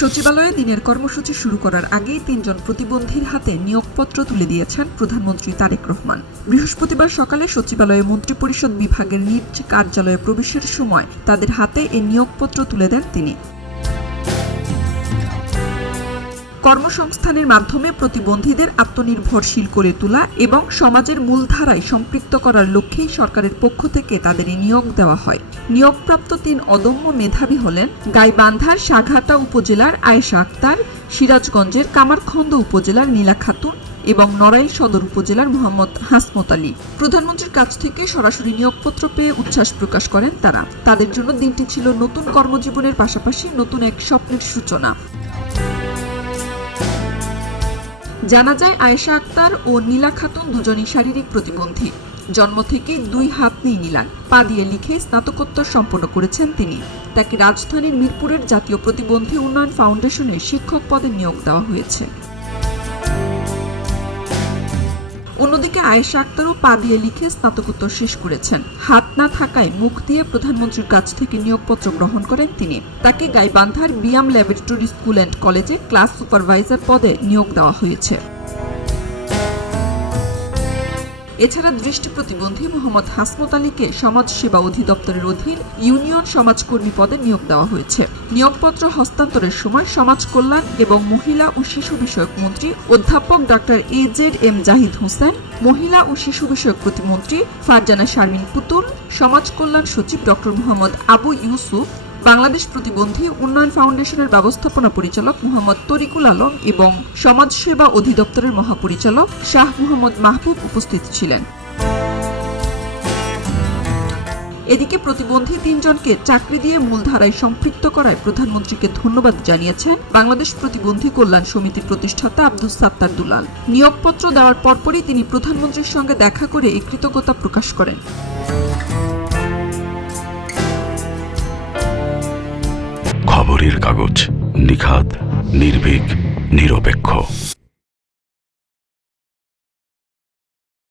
সচিবালয়ে দিনের কর্মসূচি শুরু করার আগেই ৩ জন প্রতিবন্ধীর হাতে নিয়োগপত্র তুলে দিয়েছেন প্রধানমন্ত্রী তারেক রহমান। বৃহস্পতিবার সকালে সচিবালয়ে মন্ত্রিপরিষদ বিভাগের নিজ কার্যালয়ে প্রবেশের সময় তাদের হাতে এই নিয়োগপত্র তুলে দেন তিনি। কর্মসংস্থানের মাধ্যমে প্রতিবন্ধীদের আত্মনির্ভরশীল করে তোলা এবং সমাজের মূলধারায় সম্পৃক্ত করার লক্ষ্যেই সরকারের পক্ষ থেকে তাদের নিয়োগ দেওয়া হয়। নিয়োগপ্রাপ্ত ৩ অদম্য মেধাবী হলেন গাইবান্ধার সাঘাটা উপজেলার আয়েশা আক্তার, সিরাজগঞ্জের কামারখন্দ উপজেলার নীলা খাতুন এবং নড়াইল সদর উপজেলার মোহাম্মদ হাসমত আলী। প্রধানমন্ত্রীর কাছ থেকে সরাসরি নিয়োগপত্র পেয়ে উচ্ছ্বাস প্রকাশ করেন তারা। তাদের জন্য দিনটি ছিল নতুন কর্মজীবনের পাশাপাশি নতুন এক স্বপ্নের সূচনা। জানা যায়, আয়েশা আক্তার ও নীলা খাতুন দুজনই শারীরিক প্রতিবন্ধী। জন্ম থেকেই 2 হাত নেই নীলার। পা দিয়ে লিখে স্নাতকোত্তর সম্পন্ন করেছেন তিনি। তাকে রাজধানীর মিরপুরের জাতীয় প্রতিবন্ধী উন্নয়ন ফাউন্ডেশনের শিক্ষক পদে নিয়োগ দেওয়া হয়েছে। অন্যদিকে আয়েশা আক্তারও পা দিয়ে লিখে স্নাতকোত্তর শেষ করেছেন। হাত না থাকায় মুখ দিয়ে প্রধানমন্ত্রীর কাছ থেকে নিয়োগপত্র গ্রহণ করেন তিনি। তাকে গাইবান্ধার বিয়াম ল্যাবরেটরি স্কুল অ্যান্ড কলেজে ক্লাস সুপারভাইজার পদে নিয়োগ দেওয়া হয়েছে। এছাড়া দৃষ্টি প্রতিবন্ধী মোহাম্মদ হাসমত আলীকে সমাজ সেবা অধিদপ্তরের অধীন ইউনিয়ন সমাজকর্মী পদে নিয়োগ দেওয়া হয়েছে। নিয়োগপত্র হস্তান্তরের সময় সমাজ কল্যাণ এবং মহিলা ও শিশু বিষয়ক মন্ত্রী অধ্যাপক ডক্টর AZM জাহিদ হোসেন, মহিলা ও শিশু বিষয়ক প্রতিমন্ত্রী ফারজানা শারমিন পুতুল, সমাজ কল্যাণ সচিব ডক্টর মোহাম্মদ আবু ইউসুফ, বাংলাদেশ প্রতিবন্ধী উন্নয়ন ফাউন্ডেশনের ব্যবস্থাপনা পরিচালক মোহাম্মদ তরিকুল আলম এবং সমাজ সেবা অধিদপ্তরের মহাপরিচালক শাহ মোহাম্মদ মাহবুব উপস্থিত ছিলেন। এদিকে প্রতিবন্ধী 3 জনকে চাকরি দিয়ে মূলধারায় সম্পৃক্ত করায় প্রধানমন্ত্রীকে ধন্যবাদ জানিয়েছেন বাংলাদেশ প্রতিবন্ধী কল্যাণ সমিতির প্রতিষ্ঠাতা আব্দুস সাত্তার দুলাল। নিয়োগপত্র দেওয়ার পরপরই তিনি প্রধানমন্ত্রীর সঙ্গে দেখা করে এই কৃতজ্ঞতা প্রকাশ করেন। খবরের কাগজ, নিখাত, নির্ভীক, নিরপেক্ষ।